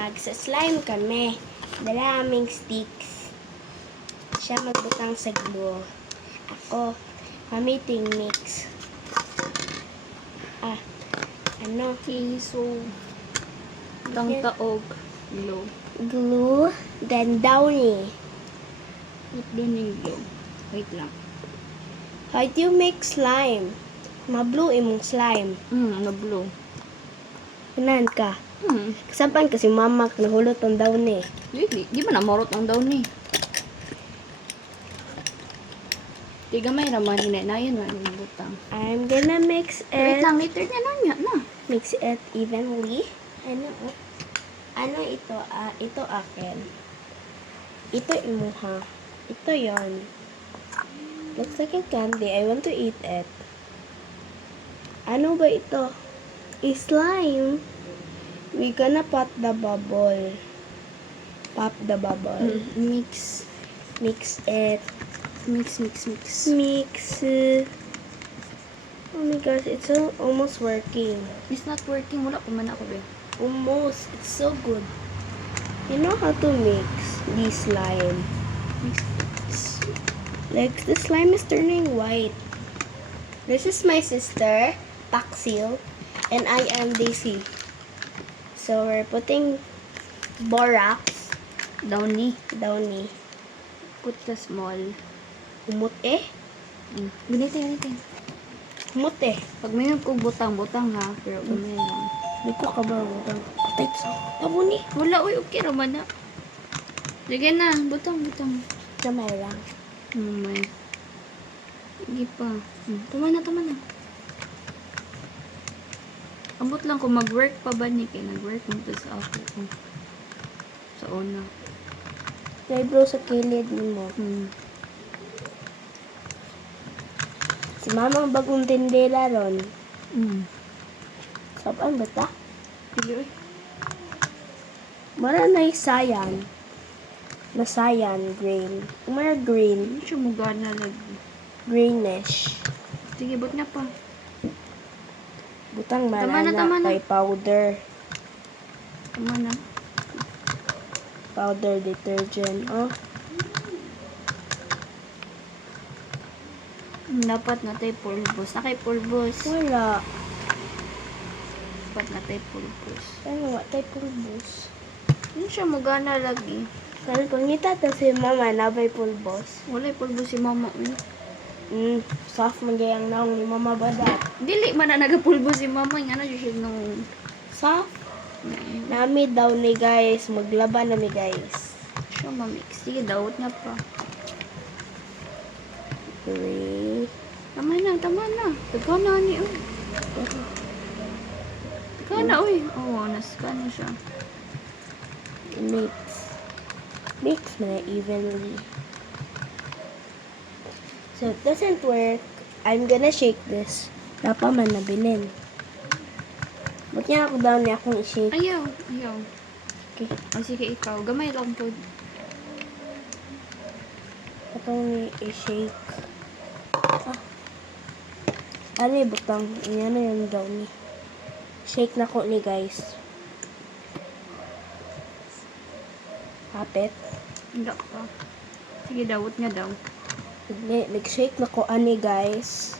Magsa-slime kami. Dala aming sticks. Siya magbutang sa glue. Ako, mamiting mix. Ano? Kiso. Tangtaog. Glow. Glue, then downy. What doon yung glow? Wait lang. How do you make slime? Ma-blue imong slime. Ano blue? Kanan ka. Kasapan kasi mama nahulot ang downy. Di ba namorot ang daw ni? Di gamay raman hinay-nayan na yung butang. I'm gonna mix Wait it. lang, later niya na niya na. Mix it evenly. Ano ito? Ito akin. Ito imuha. Ito yon. Looks like a candy. I want to eat it. Ano ba ito? Slime. We gonna pop the bubble. Pop the bubble. Mix. Mix it. Mix. Mix. Oh my gosh, it's almost working. It's not working. Wala pa man ako be. Almost. It's so good. You know how to mix this slime. Mix. Like, the slime is turning white. This is my sister, Paxil, and I am Daisy. So, we're putting borax, Downy. downy, Put the small. umut eh. Ganito. Umut eh. Pag may kong butang ha. Pero gamay lang. Di ko kabawang. Patay sa tabo ni. Wala, uy. Okay raman na. Sige na. Butang. Kamay lang. May. Sige pa. Tama na. Ambot lang kung mag-work pa ba ni kaya nag-work nito sa ako ko. Sa una. Kaya bro sa kilid ni mo. Si mama ang bagong tindera ron. Saban ba ta? Sige, uy. Mara na sayan. Na sayan, green. Mara green. Hindi siya mugana lagi. Greenish. Sige, but nga pa. Butang Tama na. marana kay powder. Tama na. Powder detergent. Oh. Dapat na tayo pulbos. Na kay pulbos. Wala. Dapat na tayo pulbos. Ano nga tayo pulbos? Hindi siya mugana lagi. Kaya pangita ta si mama nabay pulbos. Wala pulbos si mama. Soft magyayang naong ni mama badat. Dili man na nagapulbos si mama. Nga na siya nung... Soft? Nami daw ni guys. Maglaban nami guys. Siya mamix. Sige, dawot na pa. 3. Tama na. Tagka na ni, uy. Tagka na, uy. Oo, naska na siya. Mix na evenly. So, it doesn't work. I'm gonna shake this. Napa man nabilin. Ba't niya ako daw niya akong i-shake? Ayaw. Okay. O, sige, ikaw. Gamay lang po. Itong ni i-shake. Ano yung butang? Yan na yung daw ni. Shake na ko ni guys. Kapit. Hindi pa. Sige, dawot nga daw. Nag-shake na ko ani guys.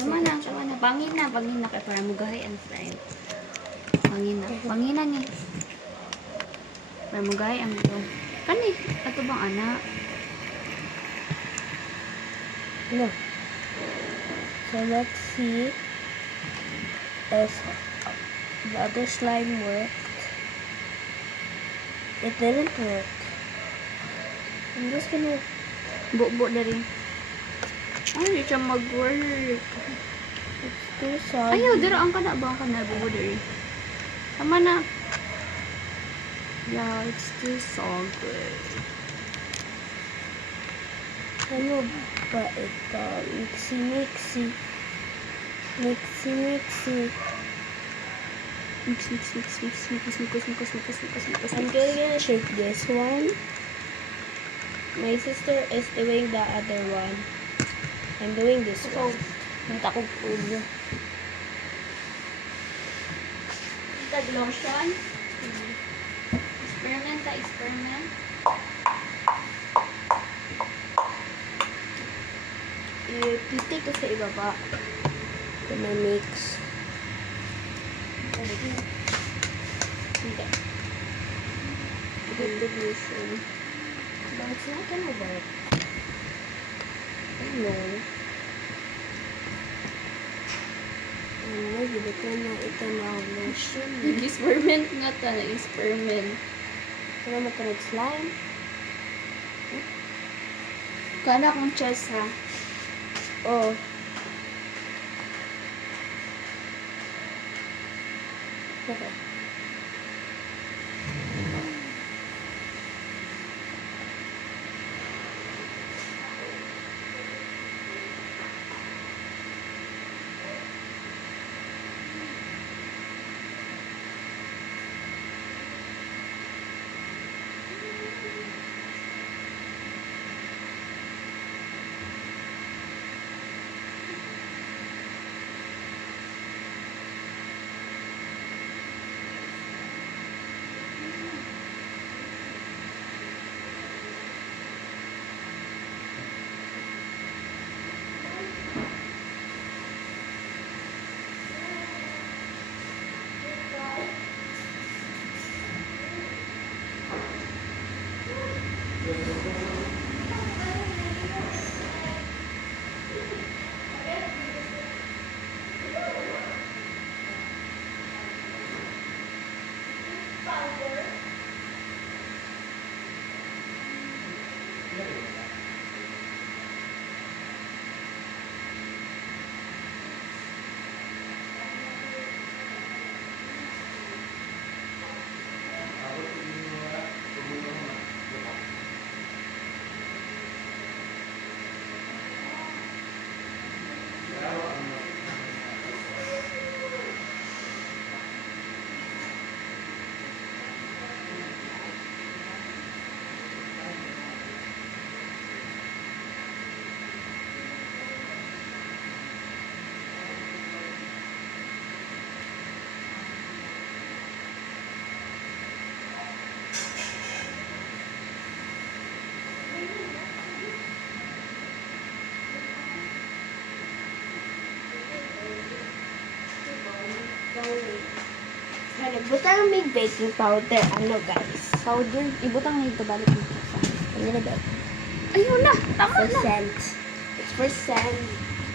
Tama na. Pangin na. Kaya para mugahay ang slime. Pangin na ni. Para mugahay ang ito. Kani, ato bang anak? No. So let's see if the other slime worked. It didn't work. I'm just gonna... Buo na rin. Ay, hindi siya mag-work. It's too soggy. Ayaw, diraan ka na. Baka na, buo na rin. Tama na. Yeah, it's too soggy. Ano ba ito? Mixy. Mix. I'm gonna shake this one. My sister is doing the other one. I'm doing this one. May takog ulo. tag lotion. Experiment ta, experiment. Ipitik ko sa ibaba. Ito na mix. Hindi. Distribution. But it's not gonna work. I know. Gibit na ito na lotion. Experiment nga ta, experiment. Ito na matarag slime. Kana kong chest ha. Oh. Okay. Nagbutang may baking powder. Ano guys? Powder, ibutang na ito balik dito. A little bit. Ayun na, tama For na. scent. It's for scent.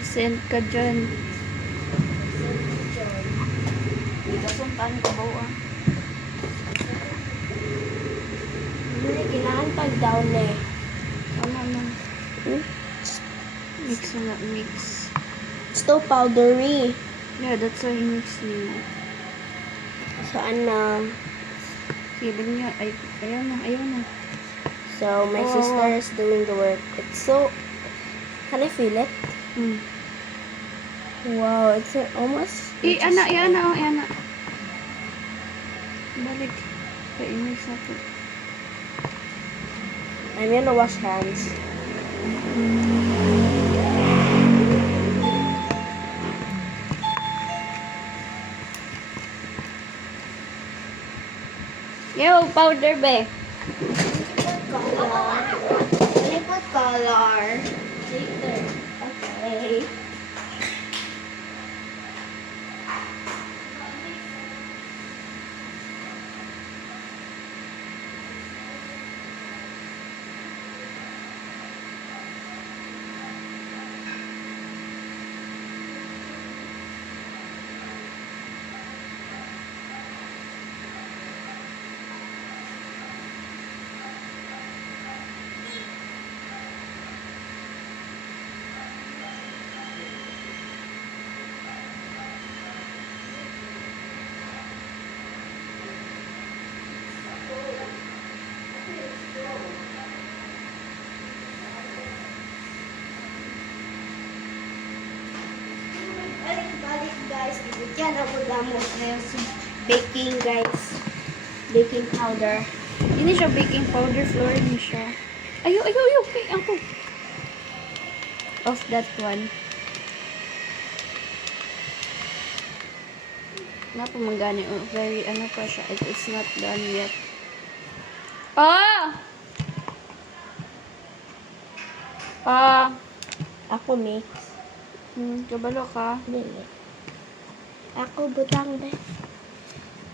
Send ka dyan. Hindi ka suntan ka ba ah. Hindi, kailangan pag down eh. Ano. Hmm? Mix na mix. It's still powdery. Yeah, that's why mix niyo. Saan na? Sige, niya. Ay, ayaw na. So, my sister is doing the work. It's so... Can I feel it? Hmm. Wow, it's almost... Ana. Balik. Paimig sa po. I'm gonna wash hands. Yo, powder be. Color. Can I put color? Later. Okay. Balik guys, ibigyan ako damo ngayon sa baking guys. Baking powder. Hindi siya baking powder, flour ni siya. Ayo. Hey, ako. Off that one. Napamagani. Very, ano pa siya. It is not done yet. Ah! Ah! Ako mix. Kabalo ka. Dili. Ako butang be.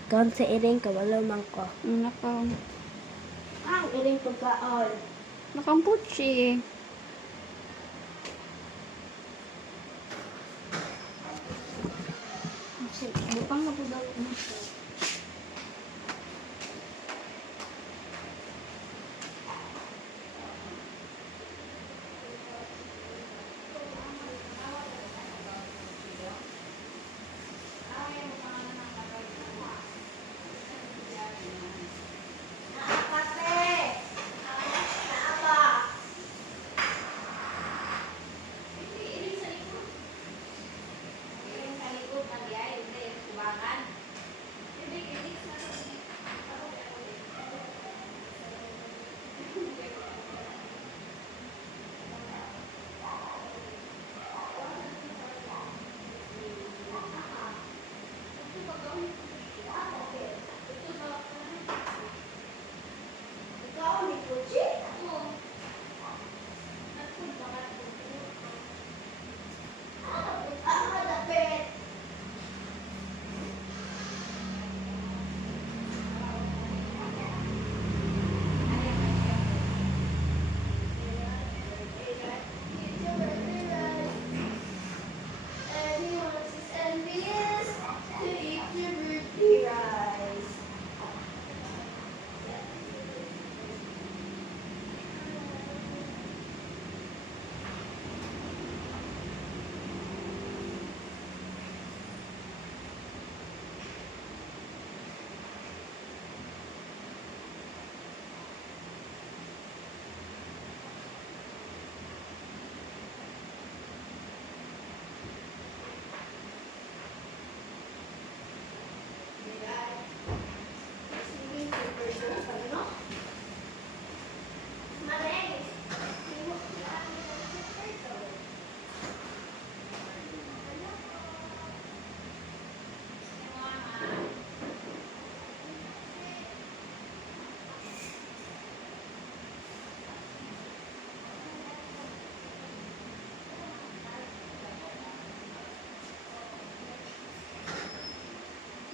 Kon sa iring kabalo man ko. Ang iring pagkaon. Nakamputsi. Butang na po daw.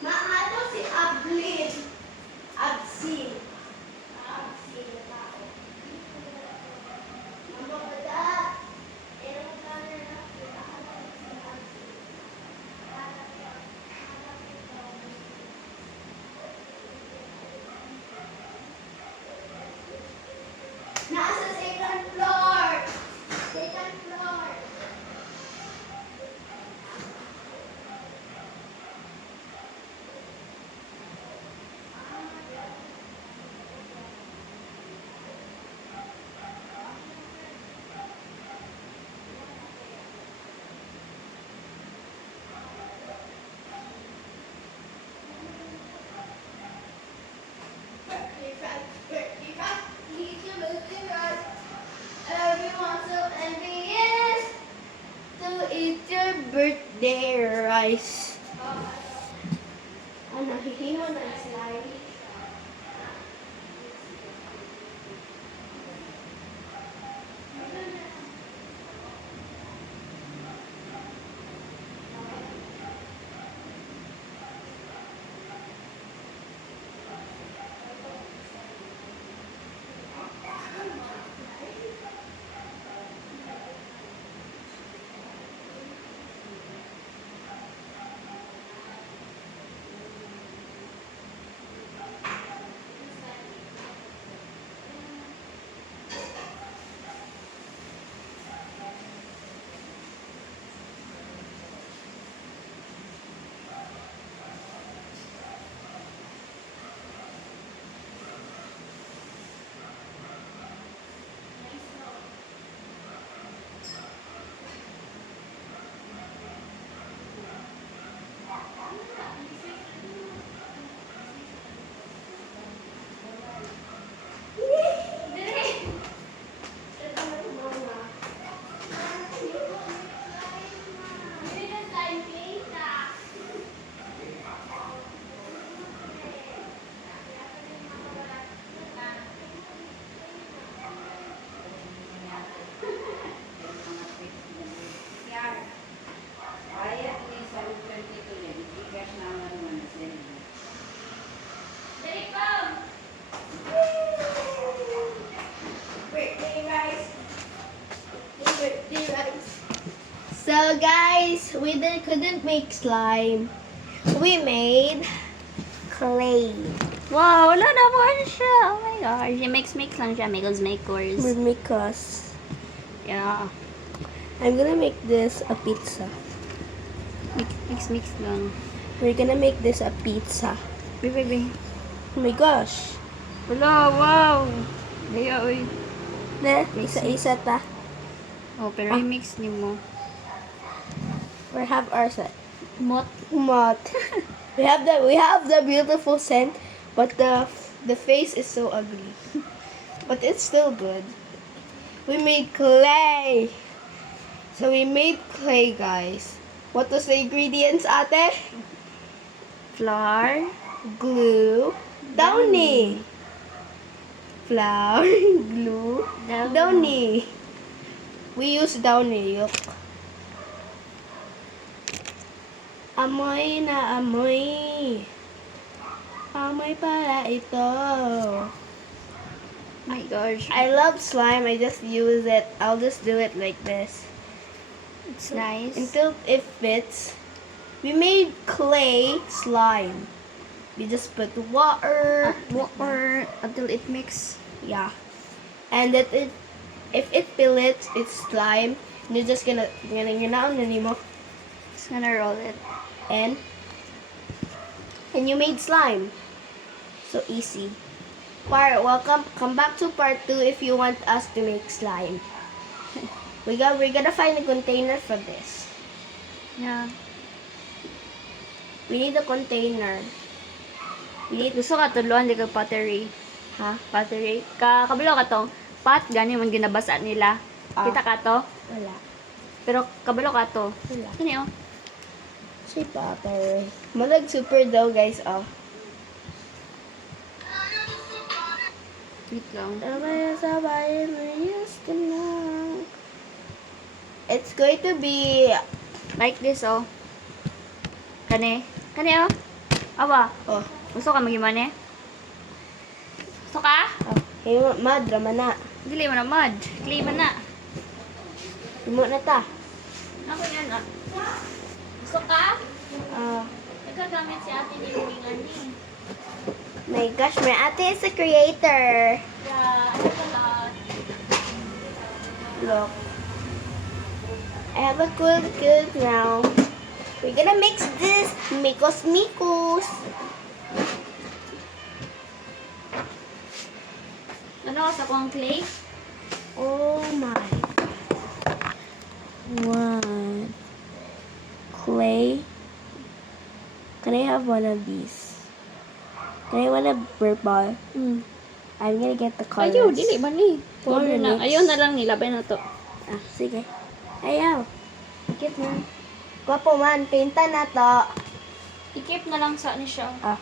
Maano si Ablin? Absin. Absin na tao. Mama ko da. Erong kaner na. Nasa second floor. Second floor. Everyone so envious to eat your birthday rice. Ano, hihingon ang slime. guys, we couldn't make slime. We made clay. Wow, wala na po siya. Oh my gosh. Mix lang siya. Makers. Because Yeah. I'm gonna make this a pizza. Mix lang. We're gonna make this a pizza. Baby. Oh my gosh. Wala, wow. Gaya, uy. Na, Mix, isa-isa ta. Oh, pero i-mix ni mo. We have our set. Mot. we have the beautiful scent, but the face is so ugly. But it's still good. We made clay. So we made clay, guys. What was the ingredients, ate? Flour. Glue. Downy. Flour. Glue. Downy. We use downy. Look. Amoy na amoy. Amoy pala ito. My gosh. I love slime. I just use it. I'll just do it like this. It's nice. Until it fits. We made clay slime. We just put water. Or until it mix. Yeah. And that if it pellets, it's slime. And you're just gonna mo. Just gonna roll it. And you made slime. So easy. Welcome. Come back to part 2 if you want us to make slime. We're gonna find a container for this. Yeah. We need a container. Gusto ka tuluan, di ka pottery. Ha? Pottery. Kabalo ka to. Pot, gani man ginabasa nila. Ah. Kita ka to. Wala. Pero kabalo ka to. Wala. Kani oh. Si Potter. Malag super daw, guys. Oh. Wait lang. Sabay mo yes ka na. It's going to be Like this oh. Kani oh. Awa. oh. Gusto ka magimane? Gusto ka? Hey, madrama na. Dili mo na mud. Clay man na. Imo na ta. Ako yan ah. Gusto ka? Ah, Nagkagamit si ate ni Lumingan ni. my gosh, my ate is a creator. Yeah, ano ka lahat? Look. I have a good now. We're gonna mix this. Mikos. Ano ka sa kuang clay? Oh my. One. Clay. Can I have one of these? Can I want a purple? I'm gonna get the colors. Ayaw, dili ba ni? Powder Powder na. mix. Ayaw na lang nilabay na to. Ah, sige. Ayaw. Ikip na. Gwapo man, painta na to. Ikip na lang sa ni siya. Ah,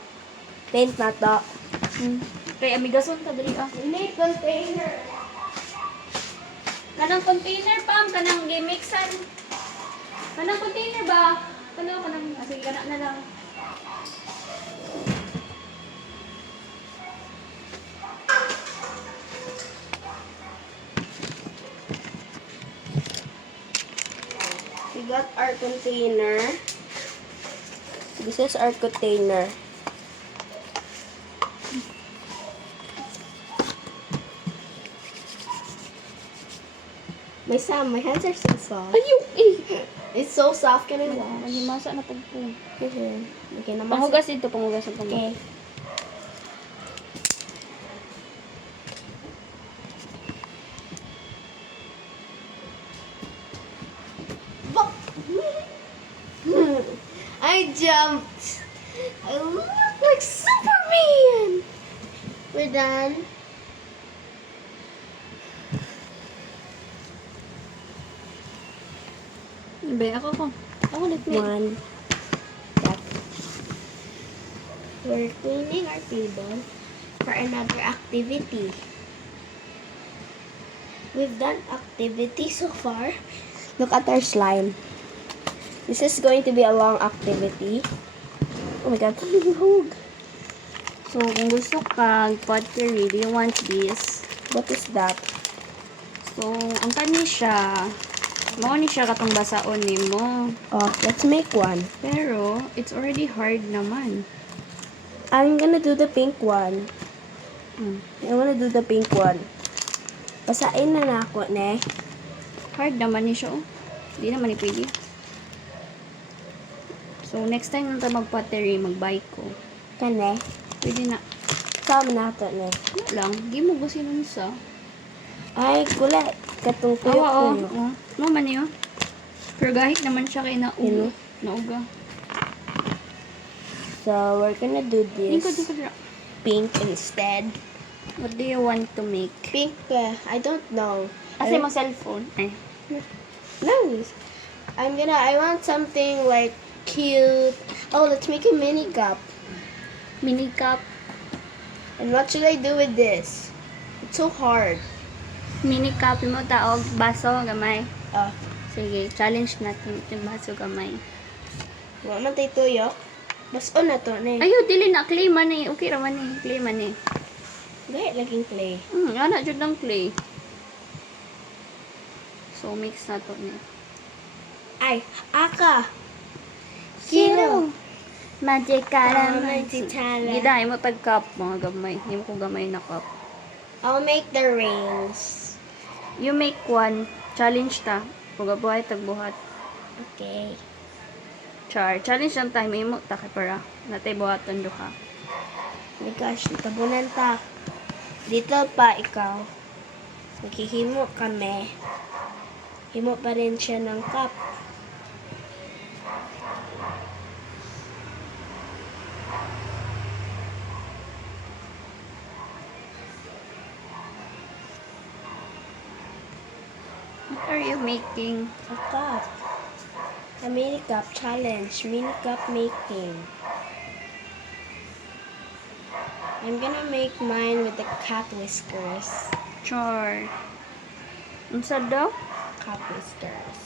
paint na to. Kaya amigason ta dali ah. Ini container. Kanang container pam, kanang gimixan. Kanang container ba? Kanang sige kana na lang. We got our container. This is our container. My hands are so soft. Ayaw eh. It's so soft, can I wash? Magimasa na pagpun. Okay. Okay, naman. Panghugas dito, panghugas ang panghugas. Okay. Bop! I jumped. I look like Superman. We're done. Be, ako. Ako nagpili. One. That. We're cleaning our table for another activity. We've done activity so far. Look at our slime. This is going to be a long activity. Oh my god, hug. So, kung gusto ka, pottery, do you want this? What is that? So, ang kani siya, Mao ni siya katong basaon nimo. Oh, let's make one. Pero, it's already hard naman. I'm gonna do the pink one. Mm. I wanna do the pink one. Basain na ako, ne. Hard naman ni siya, oh. Di naman ni pwede. So, next time na tayo mag-pottery, mag-bike ko. Kane. Pwede na. Sama na ito, ne. Wala lang. Di mo ba sinunsa? Ay, kulat. Katong tuyok Oo, ko. oo. Mo man yun. Pero gahit naman siya kay Yun. nauga. So, we're gonna do Dingko, this dingko. pink instead. What do you want to make? Pink, I don't know. Kasi mo cellphone. Eh. Nice. I want something like cute. Oh, let's make a mini cup. Mini cup. And what should I do with this? It's so hard. Mini cup mo taog baso gamay. Ah, Sige, challenge natin yung baso gamay. wala man tayo tuyok. Baso na to, ne. Ayo, dili na clay man eh. Okay ra man eh. Clay man eh. Gaya laging clay. Ana jud ng clay. So mix na to ni. Ay, aka. Kilo. Magic Magic caramel. Gidahay mo tag cup mga gamay. Hindi mo ko gamay na cup. I'll make the rings. You make one. Challenge ta. Pugabuhay tag buhat. Okay. Char. Challenge lang tayo. May mo ta kay para. Natay buhaton do ka. Oh my gosh, tabunan ta. Dito pa ikaw. Naghihimo kami. Himo pa rin siya ng cup. What are you making? A cup. A mini cup challenge. Mini cup making. I'm gonna make mine with the cat whiskers. Char. Unsa daw? Cat whiskers.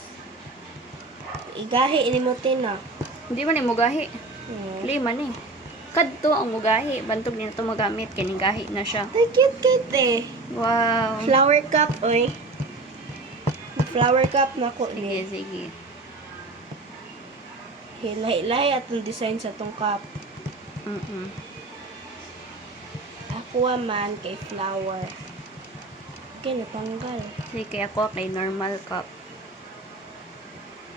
Igahi ini mo tina. Hindi man ni mo gahi. Hmm. Clay man eh. Kadto ang mugahi. Bantog nito magamit. Kining gahi na siya. Ay, cute eh. Wow. Flower cup, oy. Flower cup na ko Sige, ni. sige. Hilay-hilay atong design sa tong cup. Mm-mm. Aqua man kay flower. Okay, natanggal. Sige, kaya ako kay normal cup.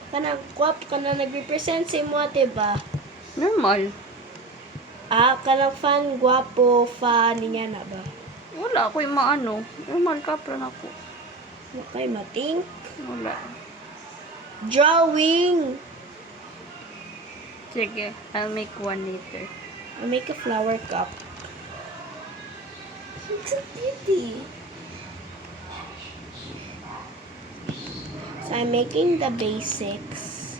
Kanang cup ka na nag-represent si mo, diba? Normal. Ah, kanang fan, guwapo, fan, niya na ba? Wala ako yung maano. Normal cup rin ako. Okay, mating. Wala. Drawing! Sige, I'll make one later. I make a flower cup. It's so pretty. So I'm making the basics.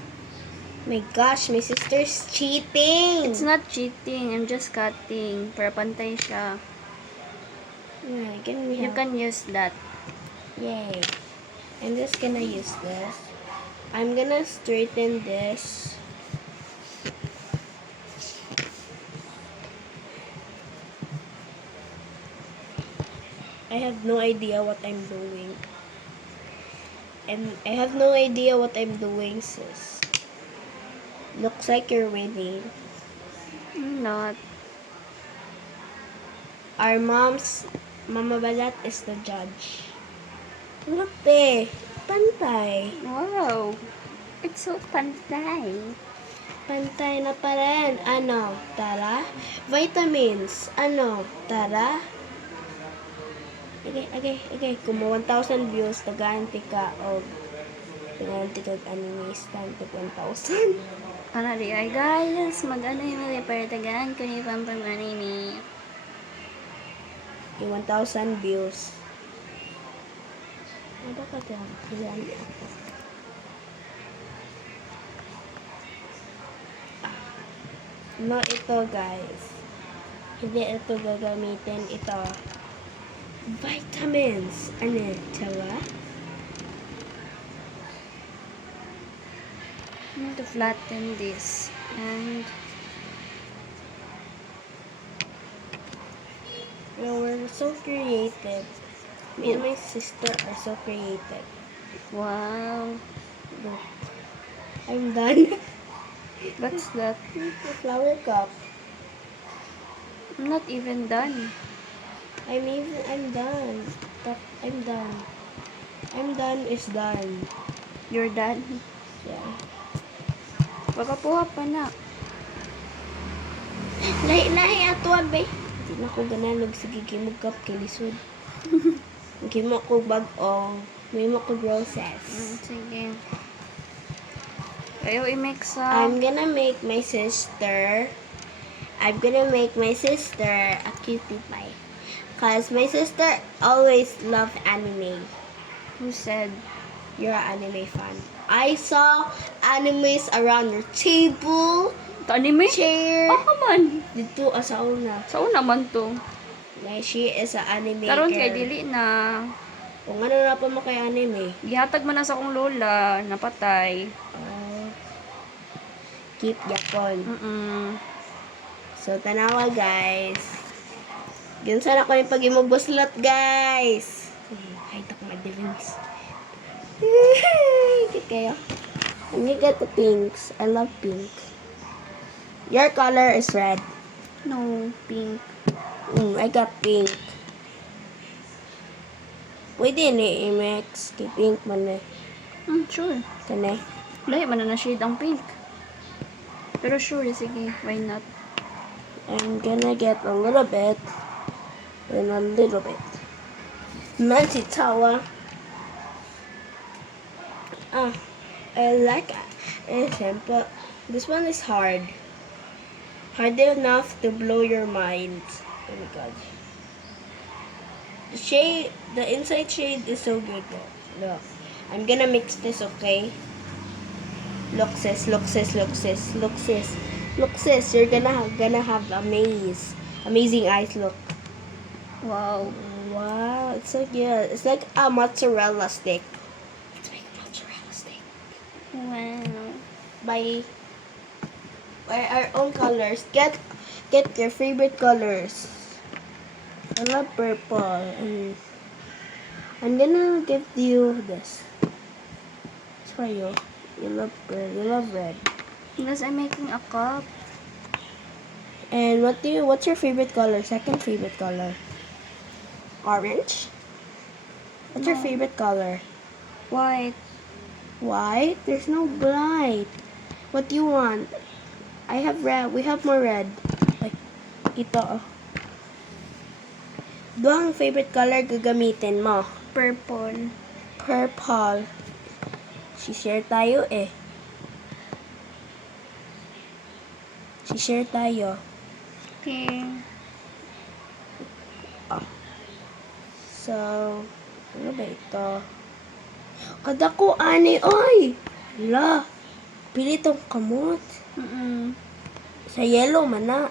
My gosh, my sister's cheating. It's not cheating. I'm just cutting. Para pantay siya. Yeah, can we You have... can use that. Yay. I'm just gonna use this. I'm gonna straighten this. I have no idea what I'm doing. And I have no idea what I'm doing, sis. Looks like you're winning. I'm not. Our Mama Balat is the judge. Look, te. Pantay. Wow. It's so pantay. Pantay na pa rin. Ano? Tara? Vitamins. Ano? Tara? Okay. Kung mo 1,000 views, taganti ka o taganti ka anime stand to 1,000. Ano di ay guys, mag-ano yung mga para tagaan ko ni Pampamani ni. Yung 1,000 views. Ano ka dyan? Ilan ako? No, ito guys. Hindi ito gagamitin. Ito. Vitamins. Ano? Tawa? I'm going to flatten this. And No, we're so creative. Me and my sister are so creative. wow. Look. I'm done. What's that? The flower cup. I'm not even done. I'm done. I'm done. I'm done is done. You're done? Yeah. Pagkapuha pa na. Lahi atuan bay. Di na ko gananog sige kimog cup kay lisod. Gimo ko bag-ong. May mo ko roses. Sige. Kayo i-mix sa... I'm gonna make my sister a cutie pie. Cause my sister always loved anime. Who said? You're an anime fan. I saw animes around your table, Anime? chair. Oh, man. Dito sa una. Saan naman to? Like, she is an anime Karon kay girl. dili na. Kung ano na pa mo kay anime. Gihatag man na sa akong lola, napatay. Keep Japon. So, tanawa guys. Ginsan ako yung pag-imubuslat guys. Kahit ako mag-defense. Kit kayo. And you get the pinks. I love pink. Your color is red. No, pink. I got pink. Pwede ni i-mix. Kay pink man eh. Sure. Kane. Lahi man na shade ang pink. Pero sure, sige. Why not? I'm gonna get a little bit. And a little bit. Nancy Tawa. I like it. But this one is hard. Hard enough to blow your mind. Oh my god. The shade, the inside shade is so good though. Look. I'm gonna mix this, okay? Look sis, look sis, look sis, look sis. Look sis, you're gonna have amazing eyes, look. Wow. Wow, it's so good. It's like a mozzarella stick. It's like a mozzarella stick. Wow. By our own colors. Get your favorite colors. I love purple. And I'm gonna give you this. It's for you. You love red. Because I'm making a cup. And what's your favorite color? Second favorite color? Orange? What's your No. favorite color? White. White? There's no white. What do you want? I have red. We have more red. Like, ito. Doang favorite color gagamitin mo? Purple. Purple. Si-share tayo eh. Si-share tayo. Okay. So, ano ba ito? Kada ko, ani, oy! Hala, pili tong kamot. Sa yellow man na.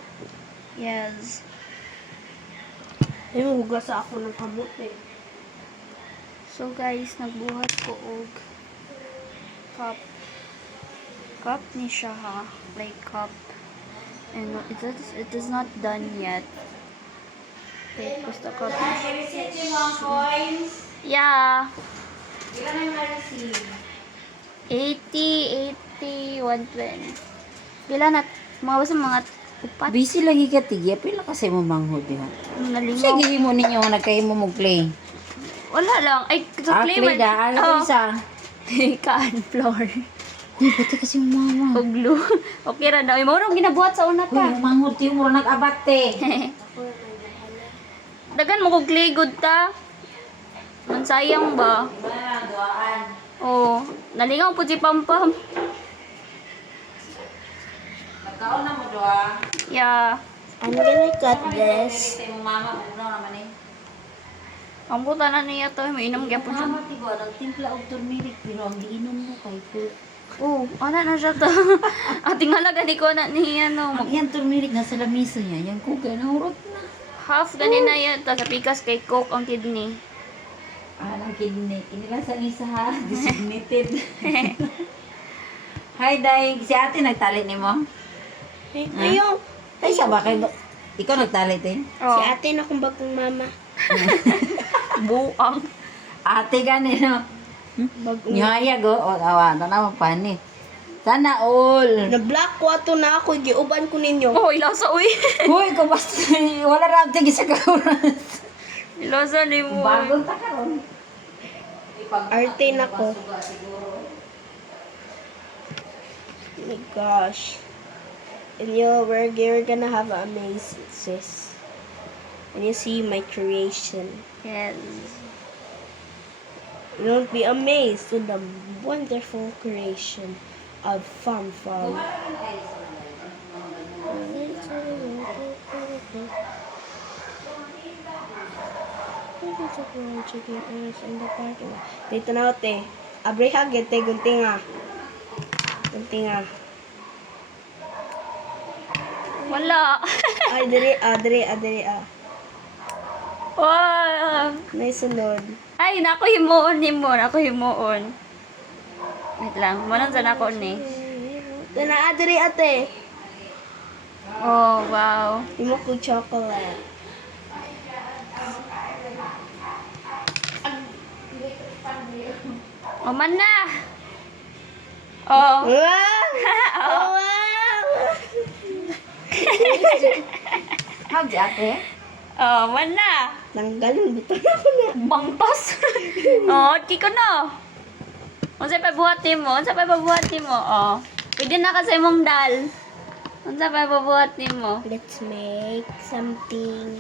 Yes. Ay, hugas ako ng kamot eh. So guys, nagbuhat ko og cup. Cup ni siya ha. Like cup. And it is not done yet. Okay, basta cup. Yeah. 80, 120. Pila na? Mga basta mga upat. Busy lagi ka tigya, pila kasi mo manghod diha. Nalingaw. Sige mo ninyo nga nagkahimo mo play. Wala lang. Ay, sa Play clay da, ano Oh. isa? Kaan floor. Di pati kasi mo mama. O glue. Okay ra daw. Mo ginabuhat sa una Uy, ka. manghod tiyo mo nag-abate. Dagan mo kog clay good ta. Man sayang ba? Wala duaan. Oh, nalingaw po si Pampam. Magkaon na mo doa. Yeah. I'm gonna cut this. Sa mo mama mo naman eh. Ang buta na niya to. May inom gyapon siya. Mama tigo nagtimpla og turmeric pero ang giinom mo kay pur. Oh, ana na siya to. Ating halaga di ko na niya no. Ang yan turmeric nasa lamisa niya, yang kuga na hurot na. Half ganina yan. Ta sa pikas kay Coke ang kidney. Alang kidney, kinilasan isa ha, designated. Hi, Day. Si ate nagtalit ni mo? Hey, ayun. Ay, siya ba kayo? Ikaw nagtalit eh? Oh, Si ate na kung bagong mama. buang. Ate gani, no? Nihaya go. O, awa. Tanawa pa ni. Sana all. Na-black ko ato na ako. Giuban ko ninyo. Oh, ilasa uy. Uy, ko basta. Wala ram tigi sa kauran. Ilasa ni mo. Bagong takaron. Arte na ko. Oh my gosh. And you're gonna have an amazing sis. And you see my creation. Yes. You'll be amazed with the wonderful creation of Fun Fun. Dito na te. Abrehag te guntinga. Guntinga. Wala. Ay diri. Wow. Naisunod. Ay, nako himuon ni mo. Nako himuon. Wait lang. Manang sa nako ni. Tana diri ate. Oh, wow. Imo ko chocolate. Oh, man na. Oh. Wow! Oh. Wow! How's ate? Oh, man na. Tanggalin buto na ko na. Bangtos. Oh, kiko na. Unsa pa buhatin mo? Unsa pa pabuhatin mo? Oh. Pwede na kasi mong dal. Unsa pa pabuhatin mo? Let's make something.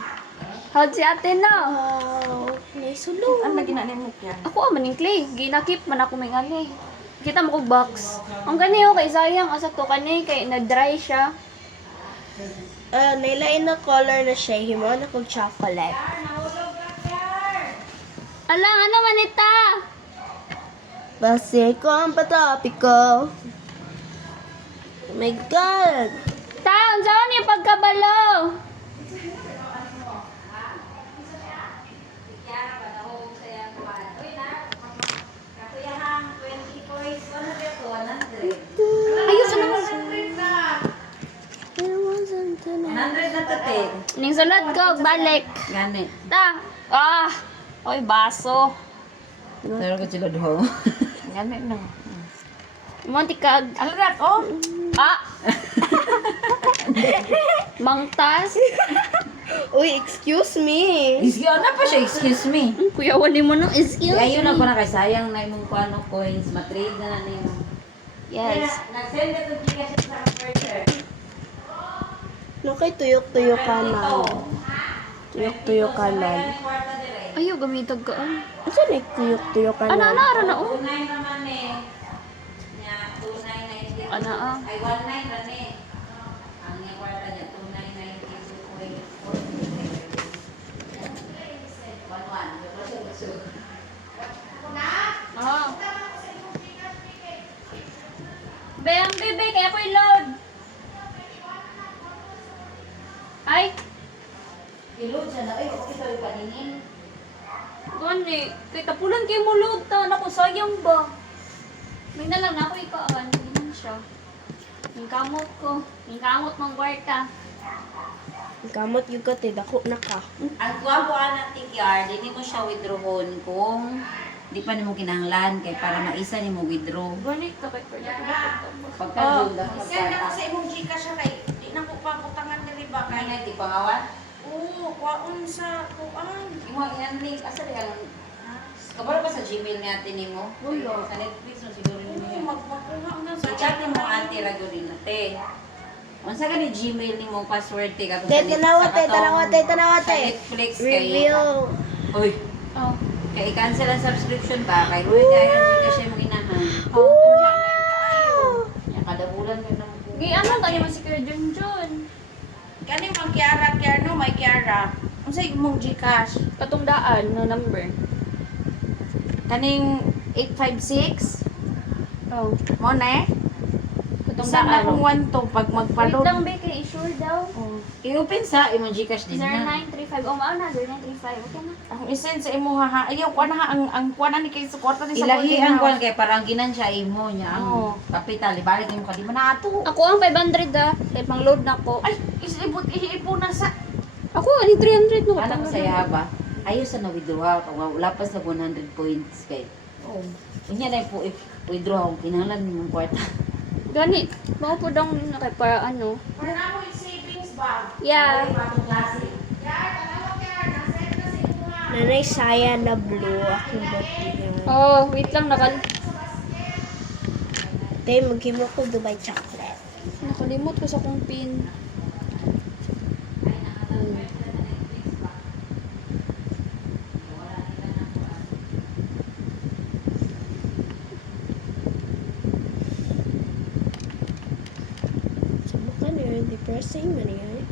How'd si ate na? Wow! Naisulod. Ano ginanay mo kya? Ako maning clay. Ginakip man ako may ngali. Kita mo ko box. Ang kaniyo kay sayang asa to kani kay na-dry siya. Nailain na color na siya. Himo na kong chocolate. Alang ano man ita? Kasi ko ang patopiko. Oh my God! Taon sa ni pagkabalo. Ayos na mo. 100 na to, te. Ning sulod ko balik. Gani. Ta. Ah. Oy baso. Pero ko sila doon. Gani na. Monti kag. Alarat, oh. Ah. Mangtas. Uy, excuse me. Excuse na pa siya, excuse me. Kuya wali mo nang excuse. Ayun ako na kay sayang na imong kuano coins, matrade na na nimo. Yes. Nag-send na to Gcash sa converter. No kay tuyok-tuyok kanan. Tuyok-tuyok kanan. Ayo gamitag ka. Asa na tuyok-tuyok kanan? Ana ara na oh. 29 naman eh. Nya 2990. Ana ah. Ay 19 ra ni. Ang nga kwarta niya 2990. Ah. Bayang bebe kaya ko i-load. Ay, Ilod siya na, ay, okay tayo paningin. gani. Kay tapulan kay mo load ta. Naku, sayang ba? May na lang na ako ikaan. Hindi man siya. Yung kamot ko. Yung kamot mong kwarta. Kamot yung kate, dako na ka. Ang kuha-kuha ng TKR, di mo siya withdrawon kung di pa nimo kinahanglan kay para maisa nimo withdraw. Gani ka kay kwarta. Pagka Send na ko sa imong Gcash siya kay di na ko pabutangan diri ba kay kaya di pangawan. oo kwaon sa kuan. Imo iyan link asa di ang kabalo pa sa Gmail ni ate nimo. Sa Netflix mo siguro Oo nimo. magpakuha na sa I-chat mo ate ra gyud na te. Unsa ka ni Gmail nimo password te katong Te, tanawa te, tanawa te, tanawa sa te. Netflix kay Reveal. Oy, Oh. kay i-cancel ang subscription ba kay Roy kay ang kasi mo ginahan. Ya kada bulan mo nang Gi ano tani mo si Kuya Junjun. Kani mang Kiara no may Kiara. Unsay imong Gcash? Katungdaan na number. Kaning 856 Oh. mo na eh. Saan Katungdaan. akong 1 to pag Wait magpaload. lang be kay i-sure daw. Oh. i-open sa imong Gcash din na. 0935. Oh, mao na 0935. Okay na. Akong isend sa imo ha. Ayaw kuan ha ang kuan ni kay suporta ni sa Ilahi ang Golden kuan House. kay parang ginansya imo nya ang Oo. kapital ibalik imo kadi man ato. Ako ang 500 ah. Kay pang load na ko. Ay, isipot iipuna sa Ako ani 300 no. Anak ko saya ba? Ayos sa na withdraw kung wala pa sa 100 points kay. Oh. Unya na po withdraw ang kinahanglan mong kwarta. Gani, mao po daw na kay para ano. Wala mo yung savings ba? Yeah. Patong klase. Nanay saya na blue. Akong birthday niya. Oh, wait lang Tay, maghimo ko Dubai chocolate. nakalimot ko sa kong pin. Subukan yun. Depressing man yun.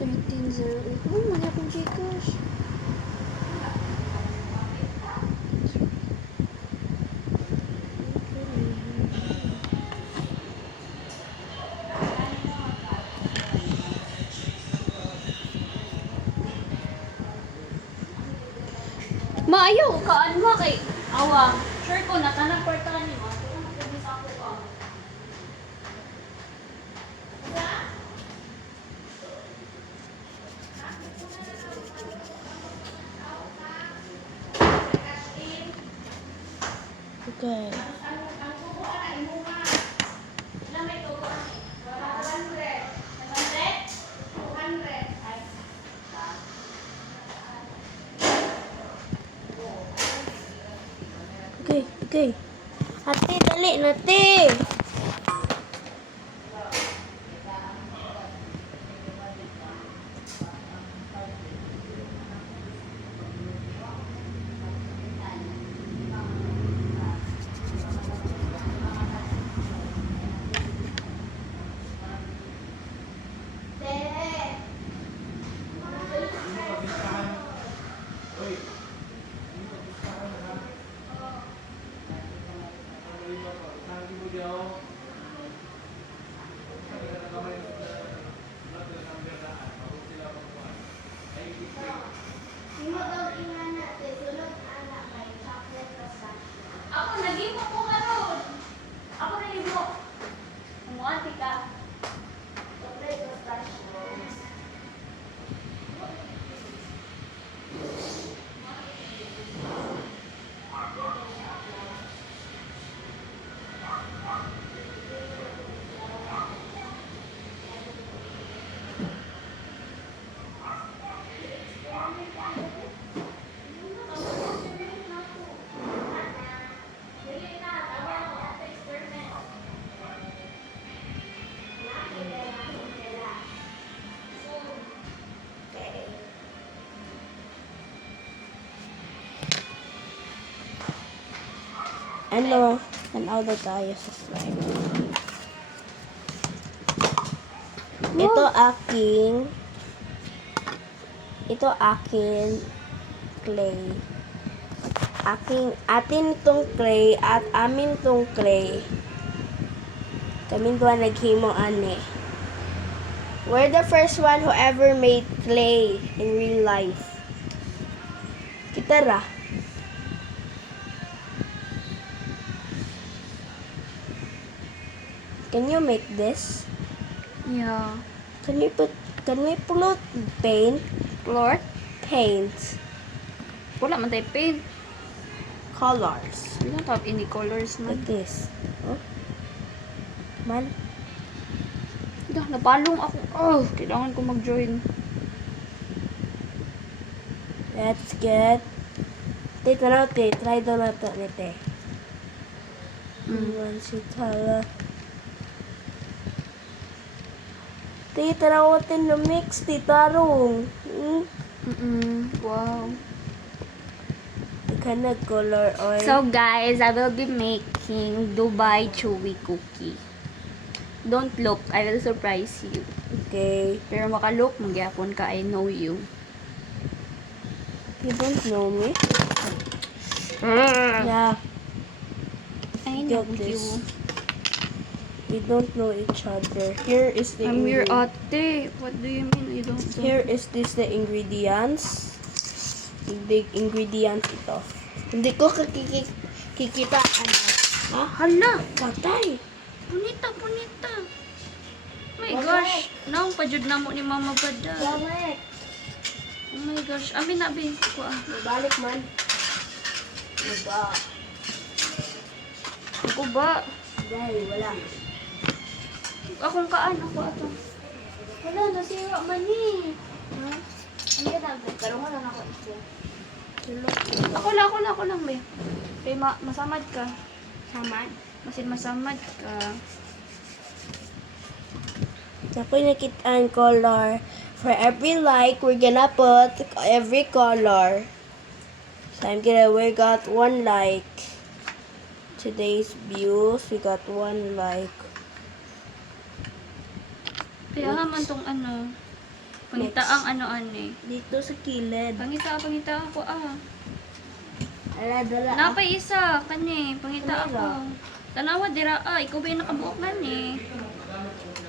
1308. Oh, mali akong Gcash. Maayo, kaan mo kay awa. Sure ko na tanang kwarta ka ni mo. Okay. Okay, okay. Ate, dali na, te. Ako naging mo ko karon. Ako naging mo. Umuati ka. Ano? Tanaw na tayo sa slime. Ito aking clay. Atin tong clay at amin tong clay. Kaming duha naghimo ani. We're the first one who ever made clay in real life. Kita ra. Can you make this? Yeah. Can we put paint? Lord? Paint. Wala man tayo paint. Colors. We don't have any colors man. Like this. Oh. Man. Dah, napalong ako. Oh, kailangan ko mag-join. Let's get. Tita na, te. Try daw na ito, te. Si Tala. Tita na natin na mix, tita rong. Wow. Kind of color oil. So guys, I will be making Dubai Chewy Cookie. Don't look, I will surprise you. Okay. Pero makalook, magyapon ka, I know you. You don't know me? Yeah. I know Get you. this. We don't know each other. Here is the I'm your ingredient. ate. What do you mean? I don't know. Here is this the ingredients. The ingredients ito. Hindi ko kikita ano. Ha? Hala! Patay. Punita, punita. My gosh. Naong pajud na mo ni Mama Bada. Bakit? Oh my gosh. Amin na, bin. Ko ah. Balik man. Diba? Ako ba? Dahil wala. Akong kaan ako ato. Wala, nasira man eh. Ha? Ano yan natin? Pero wala na ako ito. Ako lang, be. Kaya masamad ka. Samad. Masamad ka. Ako yung nakitaan color. For every like, we're gonna put every color. So we got 1 like. Today's views, we got 1 like. Kaya naman tong ano. Pangita ang ano eh. Dito sa kilid. Pangita ako ah. Ala, dala. Napay isa, kani. Pangita Ano ako. Tanawa dira ikaw ba yung nakabuok man eh.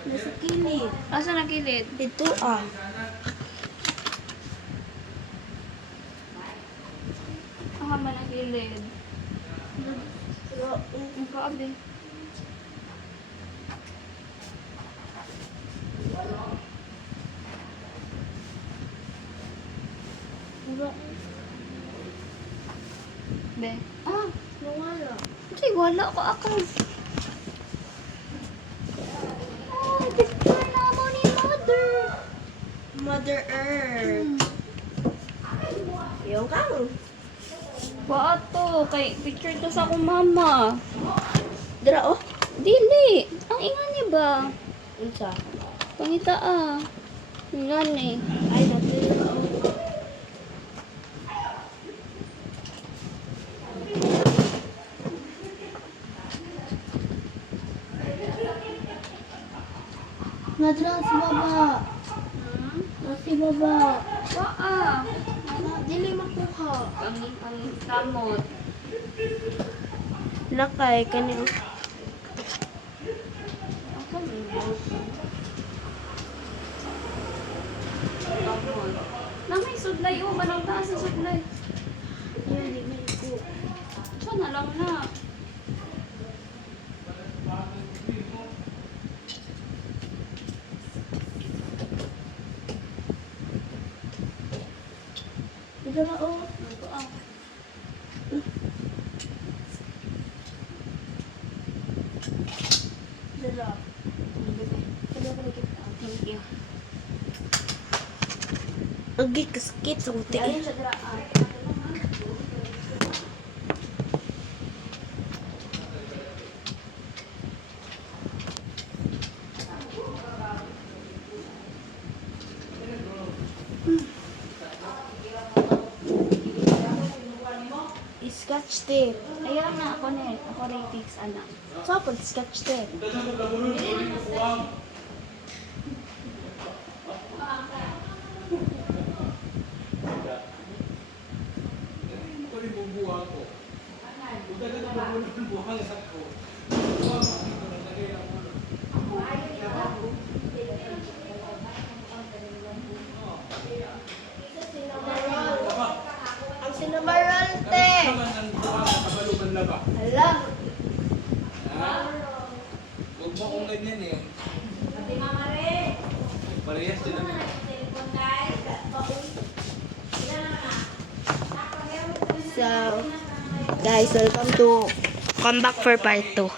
Nasa kilid. Asa nakilid? Dito ah. Aha man nakilid. Ang kaabi. Be. Ah, Nawala. hindi, wala ko ako. Oh, picture na mo ni mother. Mother Earth. Yung kang. Wa to, kay picture to sa akong mama. Dira oh. Dili, ang ingan niya ba? Unsa? Pangita ah. Ingan eh. Ay, natin yun. Nadra si baba. Si baba. Wa ah. Dili makuha. Pangit kamot. Lakay kanil. Ang kamot. Kamot. Namay sudlay oh, manong taas sa sudlay. Dili ko. Siya na lang na. Dira oh. Ito ah. Dira. Thank you. Agi kaskit sa uti. Ayun siya dira ah. Scotch tape. Ayaw na ako na ako ratings anak. So, pag scotch tape. Ang sinamarol, te. Hala. Huwag mo akong ganyan eh. Parehas din naman. So, guys, welcome back for part 2.